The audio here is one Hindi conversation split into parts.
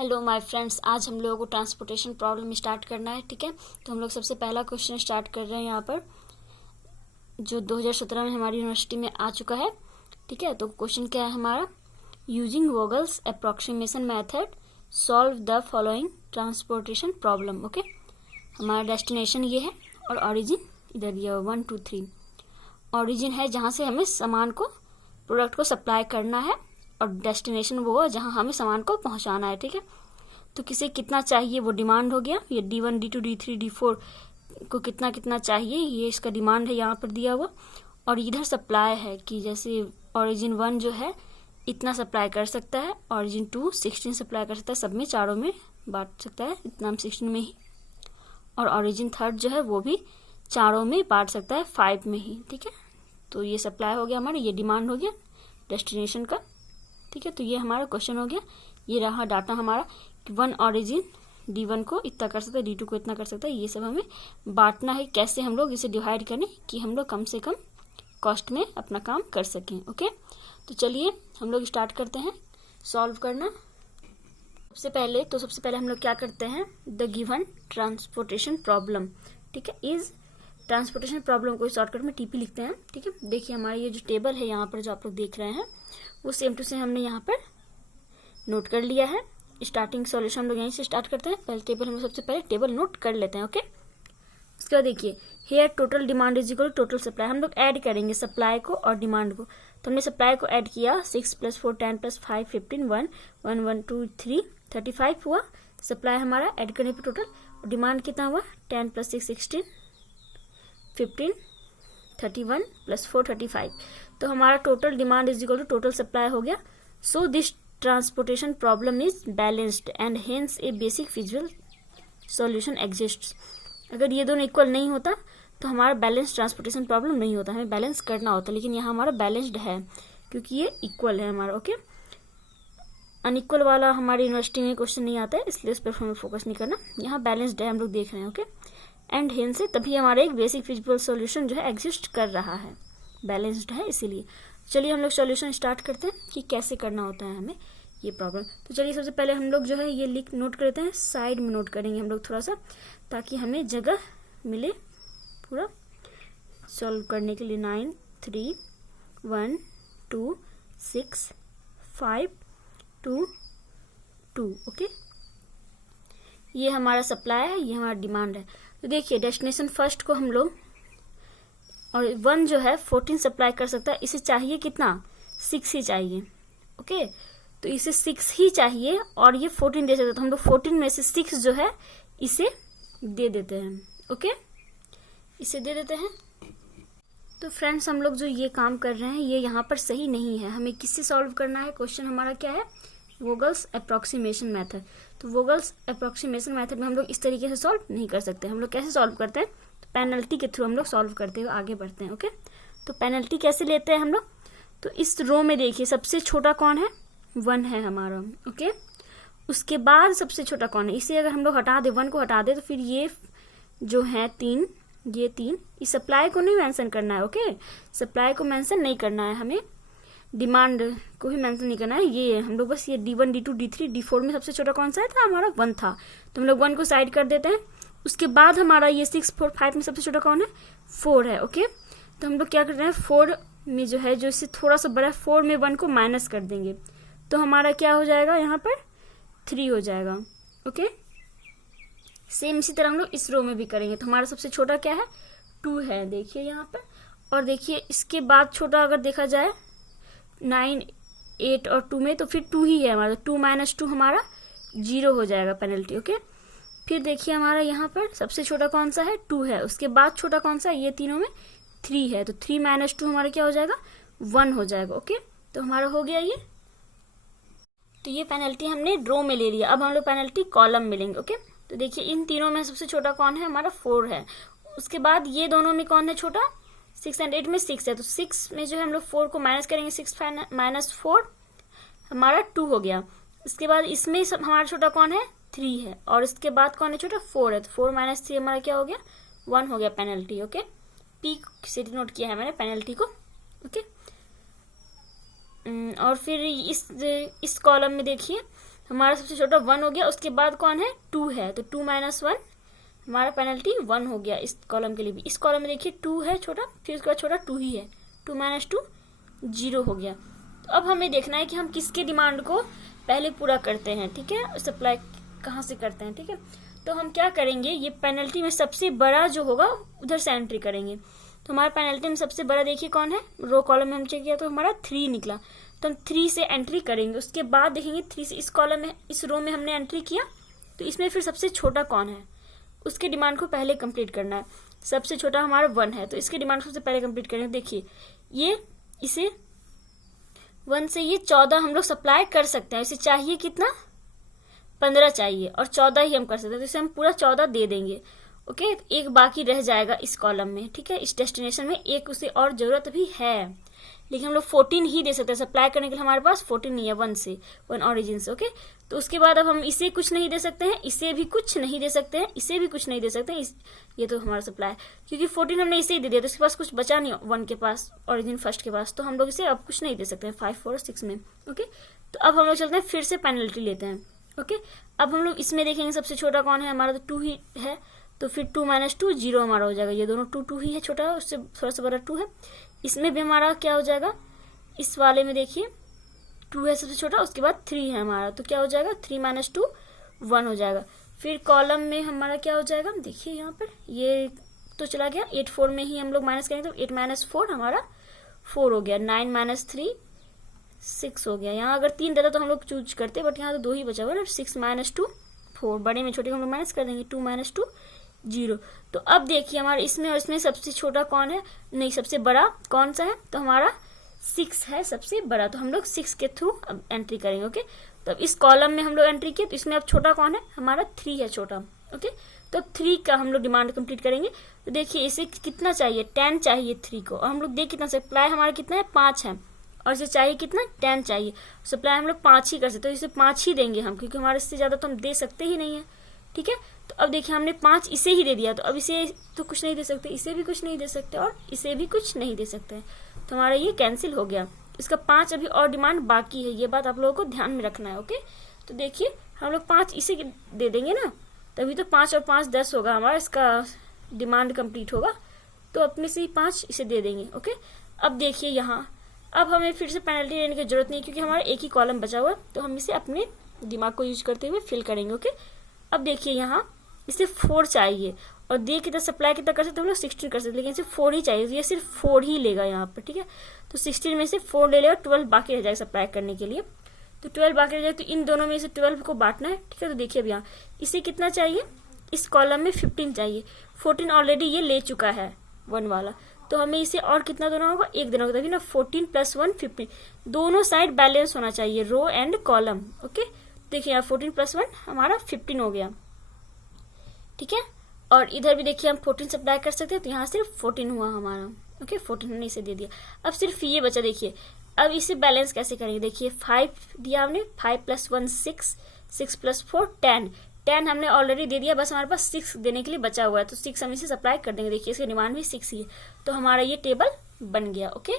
हेलो माय फ्रेंड्स, आज हम लोगों को ट्रांसपोर्टेशन प्रॉब्लम स्टार्ट करना है। ठीक है, तो हम लोग सबसे पहला क्वेश्चन स्टार्ट कर रहे हैं यहाँ पर, जो 2017 में हमारी यूनिवर्सिटी में आ चुका है। ठीक है, तो क्वेश्चन क्या है हमारा, using Vogel's approximation method solve the following transportation problem. Okay, हमारा डेस्टिनेशन ये है और ऑरिजिन इधर दिया हुआ 1 2 3। ऑरिजिन है जहाँ से हमें सामान को, प्रोडक्ट को सप्लाई करना है, और डेस्टिनेशन वो है जहाँ हमें सामान को पहुंचाना है। ठीक है, तो किसे कितना चाहिए वो डिमांड हो गया। ये D1 D2 D3 D4 को कितना कितना चाहिए, ये इसका डिमांड है यहाँ पर दिया हुआ। और इधर सप्लाई है कि जैसे ऑरिजिन 1 जो है इतना सप्लाई कर सकता है, ऑरिजिन 2 16 सप्लाई कर सकता है, सब में चारों में बांट सकता है, इतना हम 16 में ही। और ऑरिजिन 3 जो है वो भी चारों में बांट सकता है 5 में ही। ठीक है, तो ये सप्लाई हो गया हमारा, ये डिमांड हो गया डेस्टिनेशन का। ठीक है, तो ये हमारा क्वेश्चन हो गया। ये रहा डाटा हमारा कि 1 ऑरिजिन D1 को इतना कर सकता है, D2 को इतना कर सकता है। ये सब हमें बांटना है, कैसे हम लोग इसे डिवाइड करें कि हम लोग कम से कम कॉस्ट में अपना काम कर सकें। ओके, तो चलिए हम लोग स्टार्ट करते हैं सॉल्व करना। सबसे पहले हम लोग क्या करते हैं, द गिवन ट्रांसपोर्टेशन प्रॉब्लम। ठीक है, इज ट्रांसपोर्टेशन प्रॉब्लम को शॉर्टकट में TP लिखते हैं। ठीक है, देखिए हमारा ये जो टेबल है यहाँ पर जो आप लोग देख रहे हैं वो सेम टू सेम हमने यहाँ पर नोट कर लिया है। स्टार्टिंग सॉल्यूशन हम लोग यहीं से स्टार्ट करते हैं। पहले टेबल हम लोग सबसे पहले टेबल नोट कर लेते हैं। ओके, उसके बाद देखिए here total demand is equal total supply. हम लोग ऐड करेंगे सप्लाई को और डिमांड को। तो हमने सप्लाई को ऐड किया 6 + 4 10 + 5 15 1 1 1 2 3 35 हुआ सप्लाई हमारा ऐड करने पर टोटल। और डिमांड कितना हुआ 10 + 6 16 15 31 + 4 35। तो हमारा total demand is equal to total supply हो गया। So this transportation problem is balanced and hence a basic feasible solution exists. अगर ये दोनों इक्वल नहीं होता तो हमारा बैलेंस ट्रांसपोर्टेशन प्रॉब्लम नहीं होता, हमें बैलेंस करना होता। लेकिन यहाँ हमारा बैलेंस्ड है क्योंकि ये इक्वल है हमारा। ओके, अनइक्वल वाला हमारी यूनिवर्सिटी में क्वेश्चन नहीं आता है, इसलिए उस पर हमें फोकस नहीं करना। यहाँ बैलेंस्ड है हम लोग देख रहे हैं। ओके, एंड हेंस से तभी हमारा एक बेसिक फिजिबल सॉल्यूशन जो है एग्जिस्ट कर रहा है, बैलेंस्ड है इसीलिए। चलिए हम लोग सॉल्यूशन स्टार्ट करते हैं कि कैसे करना होता है हमें ये प्रॉब्लम। तो चलिए सबसे पहले हम लोग जो है ये लिख नोट कर लेते हैं, साइड में नोट करेंगे हम लोग थोड़ा सा, ताकि हमें जगह मिले पूरा सॉल्व करने के लिए। 9 3 1 2 6 5 2 2। ओके, ये हमारा सप्लाई है, ये हमारा डिमांड है। तो देखिए डेस्टिनेशन फर्स्ट को हम लोग, और 1 जो है 14 सप्लाई कर सकता है, इसे चाहिए कितना 6 ही चाहिए। ओके, तो इसे 6 ही चाहिए और ये 14 दे सकता है, तो हम लोग 14 में से 6 जो है इसे दे देते हैं। ओके, इसे दे देते हैं। तो फ्रेंड्स हम लोग जो ये काम कर रहे हैं ये यहाँ पर सही नहीं है। हमें किससे सॉल्व करना है, क्वेश्चन हमारा क्या है, वोगल्स अप्रोक्सीमेशन मेथड। तो वोगल्स अप्रोक्सीमेशन मेथड में हम लोग इस तरीके से सॉल्व नहीं कर सकते। हम लोग कैसे सॉल्व करते हैं, तो पेनल्टी के थ्रू हम लोग सॉल्व करते हुए आगे बढ़ते हैं। ओके, तो पेनल्टी कैसे लेते हैं हम लोग, तो इस रो में देखिए सबसे छोटा कौन है, 1 है हमारा। ओके, उसके बाद सबसे छोटा कौन है, इसे अगर हम लोग हटा दे, 1 को हटा दे, तो फिर ये जो है 3, ये 3, इस सप्लाई को नहीं मेंशन करना है। ओके, सप्लाई को मेंशन नहीं करना है, हमें डिमांड को भी मेंशन नहीं करना है। ये हम लोग बस ये D1 D2 D3 D4 में सबसे छोटा कौन सा था, हमारा 1 था, तो हम लोग 1 को साइड कर देते हैं। उसके बाद हमारा ये 6 4 5 में सबसे छोटा कौन है, 4 है। ओके, तो हम लोग क्या कर रहे हैं, 4 में जो है, जो इससे थोड़ा सा बड़ा है, 4 में 1 को माइनस कर देंगे, तो हमारा क्या हो जाएगा, यहाँ पर 3 हो जाएगा। ओके, सेम इसी तरह हम लोग इस रो में भी करेंगे। तो हमारा सबसे छोटा क्या है, 2 है, देखिए यहाँ पर। और देखिए इसके बाद छोटा अगर देखा जाए 9 8 और 2 में, तो फिर 2 ही है हमारा, 2 - 2 हमारा 0 हो जाएगा पेनल्टी। ओके, फिर देखिए हमारा यहाँ पर सबसे छोटा कौन सा है, 2 है, उसके बाद छोटा कौन सा है, ये तीनों में 3 है, तो 3 - 2 हमारा क्या हो जाएगा, 1 हो जाएगा। ओके, तो हमारा हो गया ये। तो ये पेनल्टी हमने रो में ले लिया, अब हम लोग पेनल्टी कॉलम में लेंगे। ओके, तो देखिए इन तीनों में सबसे छोटा कौन है, हमारा 4 है। उसके बाद ये दोनों में कौन है छोटा, 6 और 8 में 6 है, तो 6 में जो है हम लोग 4 को माइनस करेंगे, 6 - 4 हमारा 2 हो गया। इसके बाद इसमें सब हमारा छोटा कौन है, 3 है, और इसके बाद कौन है छोटा, 4 है, तो 4 - 3 हमारा क्या हो गया, 1 हो गया पेनल्टी। ओके, P से नोट किया है मैंने पेनल्टी को। ओके, और फिर इस कॉलम में देखिए हमारा सबसे छोटा 1 हो गया, उसके बाद कौन है 2 है, तो 2 - 1 हमारा पेनल्टी 1 हो गया इस कॉलम के लिए भी। इस कॉलम में देखिए 2 है छोटा, फिर उसके बाद छोटा 2 ही है, 2 - 2 0 हो गया। तो अब हमें देखना है कि हम किसके डिमांड को पहले पूरा करते हैं, ठीक है, सप्लाई कहाँ से करते हैं, ठीक है। तो हम क्या करेंगे, ये पेनल्टी में सबसे बड़ा जो होगा उधर से एंट्री करेंगे। तो हमारा पेनल्टी में सबसे बड़ा देखिए कौन है, रो कॉलम में हम चेक किया तो हमारा 3 निकला, तो हम 3 से एंट्री करेंगे। उसके बाद देखेंगे 3 से इस कॉलम में, इस रो में हमने एंट्री किया, तो इसमें फिर सबसे छोटा कौन है उसके डिमांड को पहले कंप्लीट करना है। सबसे छोटा हमारा 1 है, तो इसके डिमांड को सबसे पहले कंप्लीट करेंगे। देखिए ये इसे 1 से ये 14 हम लोग सप्लाई कर सकते हैं। इसे चाहिए कितना, 15 चाहिए, और 14 ही हम कर सकते हैं, तो इसे हम पूरा 14 दे देंगे। ओके, एक बाकी रह जाएगा इस कॉलम में, ठीक है, इस डेस्टिनेशन में एक उसे और जरूरत भी है, लेकिन हम लोग 14 ही दे सकते हैं सप्लाई करने के लिए। हमारे पास 14 नहीं है 1 से, 1 ऑरिजिन से। ओके, तो उसके बाद अब हम इसे कुछ नहीं दे सकते हैं, इसे भी कुछ नहीं दे सकते हैं, इसे भी कुछ नहीं दे सकते हैं। ये तो हमारा सप्लाई, क्योंकि 14 हमने इसे ही दे दिया, तो इसके पास कुछ बचा नहीं 1 के पास, ऑरिजिन फर्स्ट के पास, तो हम लोग इसे अब कुछ नहीं दे सकते हैं 5, 4, 6 में। ओके, तो अब हम लोग चलते हैं फिर से पेनल्टी लेते हैं। ओके, अब हम लोग इसमें देखेंगे सबसे छोटा कौन है, हमारा तो 2 ही है, तो फिर 2 - 2 0 हमारा हो जाएगा। ये दोनों 2 ही है, छोटा है, उससे थोड़ा सा बड़ा 2 है। इसमें भी हमारा क्या हो जाएगा, इस वाले में देखिए 2 है सबसे छोटा, उसके बाद 3 है हमारा, तो क्या हो जाएगा 3 - 2 1 हो जाएगा। फिर कॉलम में हमारा क्या हो जाएगा, देखिए यहाँ पर ये तो चला गया, 8 4 में ही हम लोग माइनस करेंगे, तो 8 - 4 हमारा 4 हो गया, 9 - 3 6 हो गया। यहाँ अगर 3 रहता तो हम लोग चूज करते, बट यहाँ तो 2 ही बचा हुआ ना, 6 - 2 4, बड़े में छोटे को हम लोग माइनस कर देंगे, 2 - 2 0। तो अब देखिए हमारे इसमें और इसमें सबसे छोटा कौन है, नहीं सबसे बड़ा कौन सा है, तो हमारा 6 है सबसे बड़ा, तो हम लोग 6 के थ्रू अब एंट्री करेंगे। ओके, तो इस कॉलम में हम लोग एंट्री किए, तो इसमें अब छोटा कौन है, हमारा 3 है छोटा। ओके, तो 3 का हम लोग डिमांड कंप्लीट करेंगे। तो देखिए इसे कितना चाहिए, 10 चाहिए 3 को, और हम लोग देख कितना सप्लाई हमारा कितना है 5 है, और इसे चाहिए कितना 10 चाहिए, सप्लाई हम लोग 5 ही कर सकते, तो इसे 5 ही देंगे हम, क्योंकि हमारे इससे ज्यादा तो हम दे सकते ही नहीं है। ठीक है, तो अब देखिए हमने 5 इसे ही दे दिया, तो अब इसे तो कुछ नहीं दे सकते, इसे भी कुछ नहीं दे सकते, और इसे भी कुछ नहीं दे सकते, तो हमारा ये कैंसिल हो गया। इसका 5 अभी और डिमांड बाकी है, ये बात आप लोगों को ध्यान में रखना है। ओके, तो देखिए हम लोग 5 इसे दे देंगे ना, तभी तो 5 और 5 10 होगा हमारा, इसका डिमांड कंप्लीट होगा, तो अपने से ही 5 इसे दे देंगे। ओके, अब देखिए यहाँ अब हमें फिर से पेनल्टी लेने की जरूरत नहीं, क्योंकि हमारा एक ही कॉलम बचा हुआ है, तो हम इसे अपने दिमाग को यूज करते हुए फिल करेंगे। ओके, अब देखिए यहाँ इसे 4 चाहिए, और दे कितना सप्लाई कितना कर सकते हम लोग 16 कर सकते, लेकिन इसे 4 ही चाहिए, तो ये सिर्फ 4 ही लेगा यहाँ पर। ठीक है, तो 16 में से 4 ले लेगा, 12 बाकी रह जाएगा सप्लाई करने के लिए, तो 12 बाकी रह जाएगा, तो इन दोनों में से 12 को बांटना है। ठीक है, तो देखिए अब यहाँ इसे कितना चाहिए, इस कॉलम में 15 चाहिए, 14 ऑलरेडी ये ले चुका है 1 वाला, तो हमें इसे और कितना देना होगा, 1 देना होगा, तभी ना 14 + 1 15, दोनों साइड बैलेंस होना चाहिए, रो एंड कॉलम। ओके, देखिए यहाँ 14 + 1 हमारा 15 हो गया। ठीक है, और इधर भी देखिए हम 14 सप्लाई कर सकते हैं, तो यहाँ सिर्फ 14 हुआ हमारा। ओके, 14 हमने इसे दे दिया, अब सिर्फ ये बचा। देखिए अब इसे बैलेंस कैसे करेंगे, देखिए 5 दिया हमने, 5 + 1 6, 6 + 4 10 हमने ऑलरेडी दे दिया, बस हमारे पास 6 देने के लिए बचा हुआ है, तो 6 हम इसे सप्लाई कर देंगे। देखिए इसका डिमांड भी 6 ही है, तो हमारा ये टेबल बन गया। ओके,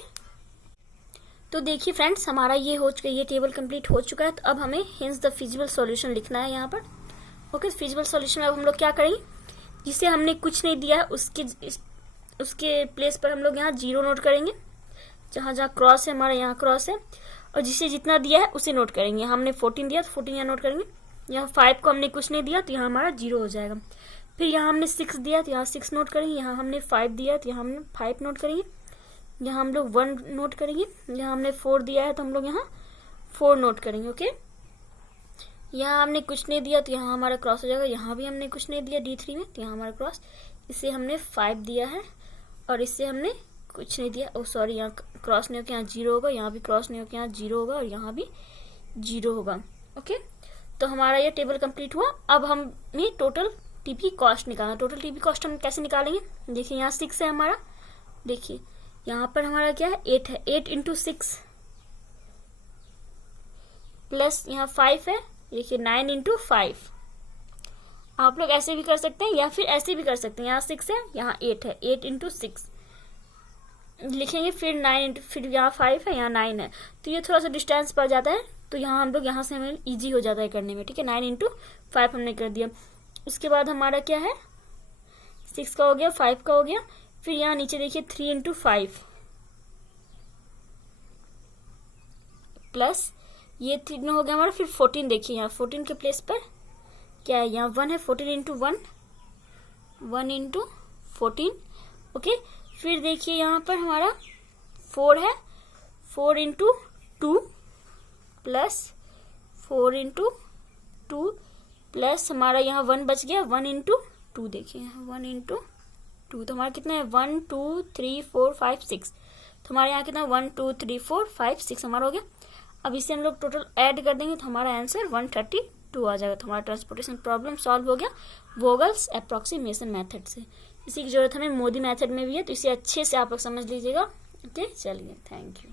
तो देखिए फ्रेंड्स हमारा ये हो चुका है, ये टेबल कंप्लीट हो चुका है। तो अब हमें हिंस द फिजिबल सॉल्यूशन लिखना है यहाँ पर। ओके, फिजिबल सॉल्यूशन में अब हम लोग क्या करेंगे, जिसे हमने कुछ नहीं दिया है उसके प्लेस पर हम लोग यहाँ 0 नोट करेंगे, जहाँ जहाँ क्रॉस है हमारा यहाँ क्रॉस है, और जिसे जितना दिया है उसे नोट करेंगे। हमने 14 दिया तो 14 यहाँ नोट करेंगे, यहाँ 5 को हमने कुछ नहीं दिया तो यहाँ हमारा 0 हो जाएगा। फिर यहाँ हमने 6 दिया तो यहाँ 6 नोट करेंगे, यहाँ हमने 5 दिया तो यहाँ हमने 5 नोट करेंगे, यहाँ हम लोग 1 नोट करेंगे, यहाँ हमने 4 दिया है तो हम लोग यहाँ 4 नोट करेंगे। ओके, यहाँ हमने कुछ नहीं दिया तो यहाँ हमारा क्रॉस हो जाएगा, यहाँ भी हमने कुछ नहीं दिया D3 में तो यहाँ हमारा क्रॉस, इसे हमने 5 दिया है और इससे हमने कुछ नहीं दिया, ओ सॉरी यहाँ क्रॉस नहीं होकर यहाँ 0 होगा, यहाँ भी क्रॉस नहीं होकर यहाँ 0 होगा और यहाँ भी 0 होगा। ओके, तो हमारा ये टेबल कंप्लीट हुआ। अब हमें टोटल टीपी कॉस्ट निकालना। टोटल टीपी कॉस्ट हम कैसे निकालेंगे, देखिए यहाँ 6 है हमारा, देखिए यहाँ पर हमारा क्या है 8 है, 8 × 6 प्लस यहाँ 5 है, देखिए 9 × 5। आप लोग ऐसे भी कर सकते हैं या फिर ऐसे भी कर सकते हैं, यहाँ 6 है यहाँ 8 है, 8 × 6 लिखेंगे, फिर 9 फिर यहाँ 5 है यहाँ 9 है, तो ये थोड़ा सा डिस्टेंस पड़ जाता है तो यहाँ हम लोग यहाँ से हमें ईजी हो जाता है करने में, ठीक है। 9 × 5 हमने कर दिया। उसके बाद हमारा क्या है, 6 का हो गया, 5 का हो गया, फिर यहाँ नीचे देखिए 3 × 5 प्लस ये 3 हो गया हमारा, फिर 14 देखिए यहाँ 14 के प्लेस पर क्या है, यहाँ 1 है, 14 × 1 1 × 14, ओके। फिर देखिए यहाँ पर हमारा 4 है, 4 × 2 प्लस 4 × 2 प्लस हमारा यहाँ 1 बच गया, 1 × 2 देखिए 1 × 2, तो हमारा कितना है 1 2 3 4 5 6, तो हमारे यहाँ कितना 1 2 3 4 5 6 हमारा हो गया। अब इसे हम लोग टोटल ऐड कर देंगे तो हमारा आंसर 132 आ जाएगा। तो हमारा ट्रांसपोर्टेशन प्रॉब्लम सॉल्व हो गया वोगल्स अप्रॉक्सीमेशन मेथड से। इसी की जरूरत हमें मोदी मेथड में भी है, तो इसे अच्छे से आप लोग समझ लीजिएगा, ओके। चलिए, थैंक यू।